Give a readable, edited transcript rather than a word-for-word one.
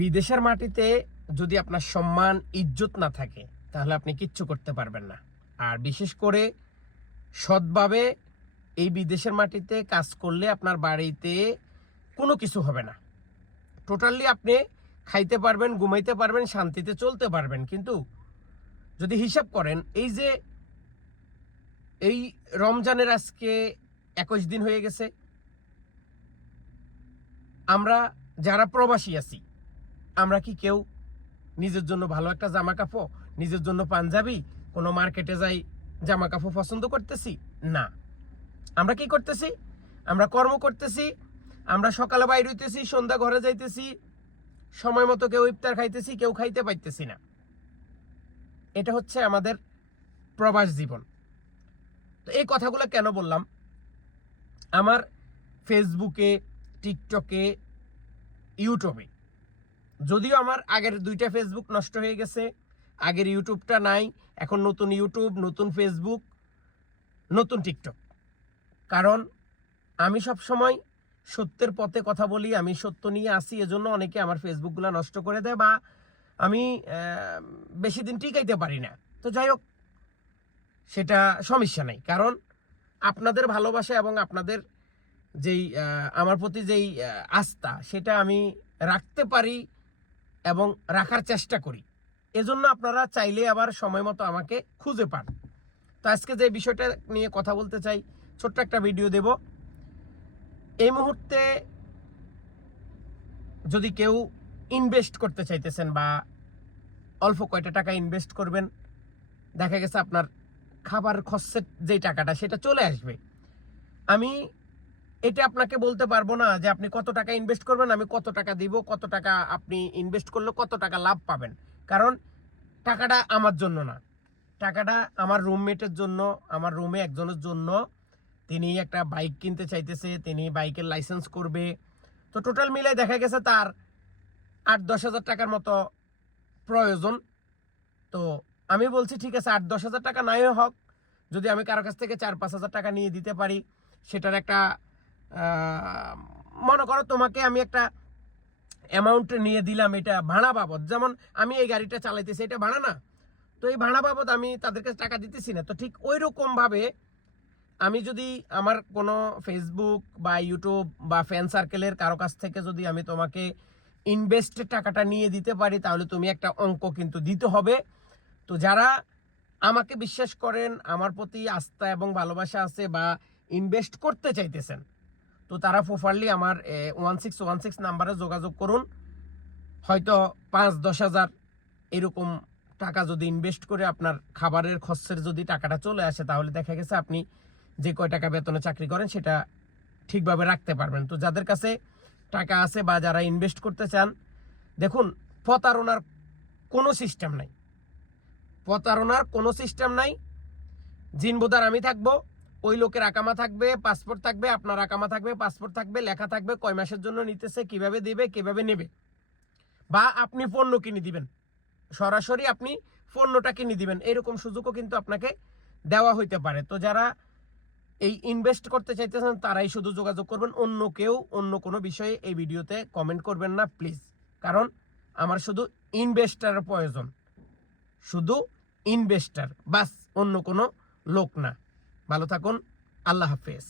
বিদেশের মাটিতে যদি আপনার সম্মান ইজ্জত না থাকে তাহলে আপনি কিচ্ছু করতে পারবেন না। আর বিশেষ করে সৎভাবে এই বিদেশের মাটিতে কাজ করলে আপনার বাড়িতে কোনো কিছু হবে না। টোটালি আপনি খাইতে পারবেন, ঘুমাইতে পারবেন, শান্তিতে চলতে পারবেন। কিন্তু যদি হিসাব করেন, এই রমজানের আজকে 21 দিন হয়ে গেছে, আমরা যারা প্রবাসী আছি আমরা কি কেউ নিজের জন্য ভালো একটা জামা কাপড়, নিজের জন্য পাঞ্জাবি, কোনো মার্কেটে যাই জামা কাপড় পছন্দ করতেছি? না। আমরা কি করতেছি? আমরা কর্ম করতেছি, আমরা সকালে বাইরে হইতেছি, সন্ধ্যা ঘরে যাইতেছি, সময় মতো কেউ ইফতার খাইতেছি, কেউ খাইতে পাইতেছি না। এটা হচ্ছে আমাদের প্রবাস জীবন। তো এই কথাগুলো কেন বললাম? আমার ফেসবুকে, টিকটকে, ইউটিউবে, যদিও আমার আগের 2টা ফেসবুক নষ্ট হয়ে গেছে, আগের ইউটিউবটা নাই, এখন নতুন ইউটিউব, নতুন ফেসবুক, নতুন টিকটক। কারণ আমি সব সময় সত্যের পথে কথা বলি, আমি সত্য নিয়ে আসি, এজন্য অনেকে আমার ফেসবুকগুলো নষ্ট করে দেয় বা আমি বেশি দিন টিকাইতে পারি না। তো যাই হোক, সেটা সমস্যা নেই, কারণ আপনাদের ভালোবাসা এবং আপনাদের যেই আমার প্রতি যেই আস্থা, সেটা আমি রাখতে পারি এবং রাখার চেষ্টা করি। এজন্য আপনারা চাইলে আবার সময় মতো আমাকে খুঁজে পান। তো আজকে যে বিষয়টা নিয়ে কথা বলতে চাই, ছোট্ট একটা ভিডিও দেব। এই মুহূর্তে যদি কেউ ইনভেস্ট করতে চাইতেছেন বা অল্প কয়টা টাকা ইনভেস্ট করবেন, দেখা গেছে আপনার খাবার খরচের যেই টাকাটা সেটা চলে আসবে। আমি এটা আপনাকে বলতে পারবো না যে আপনি কত টাকা ইনভেস্ট করবেন, আমি কত টাকা দিব, কত টাকা আপনি ইনভেস্ট করলে কত টাকা লাভ পাবেন। কারণ টাকাটা আমার জন্য না, টাকাটা আমার রুমমেটের জন্য, আমার রুমে একজনের জন্য। তিনি একটা বাইক কিনতে চাইতেছে, তিনি বাইকের লাইসেন্স করবে। তো টোটাল মিলাই দেখা গেছে তার 8-10 হাজার টাকার মতো প্রয়োজন। তো আমি বলছি ঠিক আছে, 8-10 হাজার টাকা নাই হোক, যদি আমি কারো কাছ থেকে 4-5 হাজার টাকা নিয়ে দিতে পারি, সেটার একটা মনে করো তোমাকে আমি একটা অ্যামাউন্ট নিয়ে দিলাম, এটা ভাড়া বাবদ। যেমন আমি এই গাড়িটা চালাইতেছি, এটা ভাড়া না, তো এই ভাড়া বাবদ আমি তাদের কাছে টাকা দিতেছি না। তো ঠিক ওই রকমভাবে আমি যদি আমার কোনো ফেসবুক বা ইউটিউব বা ফ্যান সার্কেলের কারো কাছ থেকে যদি আমি তোমাকে ইনভেস্টের টাকাটা নিয়ে দিতে পারি, তাহলে তুমি একটা অঙ্ক কিন্তু দিতে হবে। তো যারা আমাকে বিশ্বাস করেন, আমার প্রতি আস্থা এবং ভালোবাসা আছে বা ইনভেস্ট করতে চাইতেছেন, তো তারা প্রপারলি আমার 1616 নাম্বারে যোগাযোগ করুন। হয়তো 5-10 হাজার এরকম টাকা যদি ইনভেস্ট করে আপনার খাবারের খরচের যদি টাকাটা চলে আসে, তাহলে দেখা গেছে আপনি যে কয় টাকা বেতনে চাকরি করেন সেটা ঠিকভাবে রাখতে পারবেন। তো যাদের কাছে টাকা আছে বা যারা ইনভেস্ট করতে চান, দেখুন, প্রতারণার কোনো সিস্টেম নাই, প্রতারণার কোনো সিস্টেম নাই। জিনবোদার আমি থাকবো, ওই লোকের আকামা থাকবে, পাসপোর্ট থাকবে, আপনার আকামা থাকবে, পাসপোর্ট থাকবে, লেখা থাকবে কয় মাসের জন্য নিতেছে, কিভাবে দিবে, কিভাবে নেবে, বা আপনি পণ্য কিনে দিবেন, সরাসরি আপনি পণ্যটা কিনে দিবেন, এরকম সুযোগও কিন্তু আপনাকে দেওয়া হইতে পারে। তো যারা এই ইনভেস্ট করতে চাইতেছেন তারাই শুধু যোগাযোগ করবেন, অন্য কেউ অন্য কোনো বিষয়ে এই ভিডিওতে কমেন্ট করবেন না প্লিজ। কারণ আমার শুধু ইনভেস্টার প্রয়োজন, শুধু ইনভেস্টার বাস, অন্য কোনো লোক না। ভালো থাকুন, আল্লাহ হাফেজ।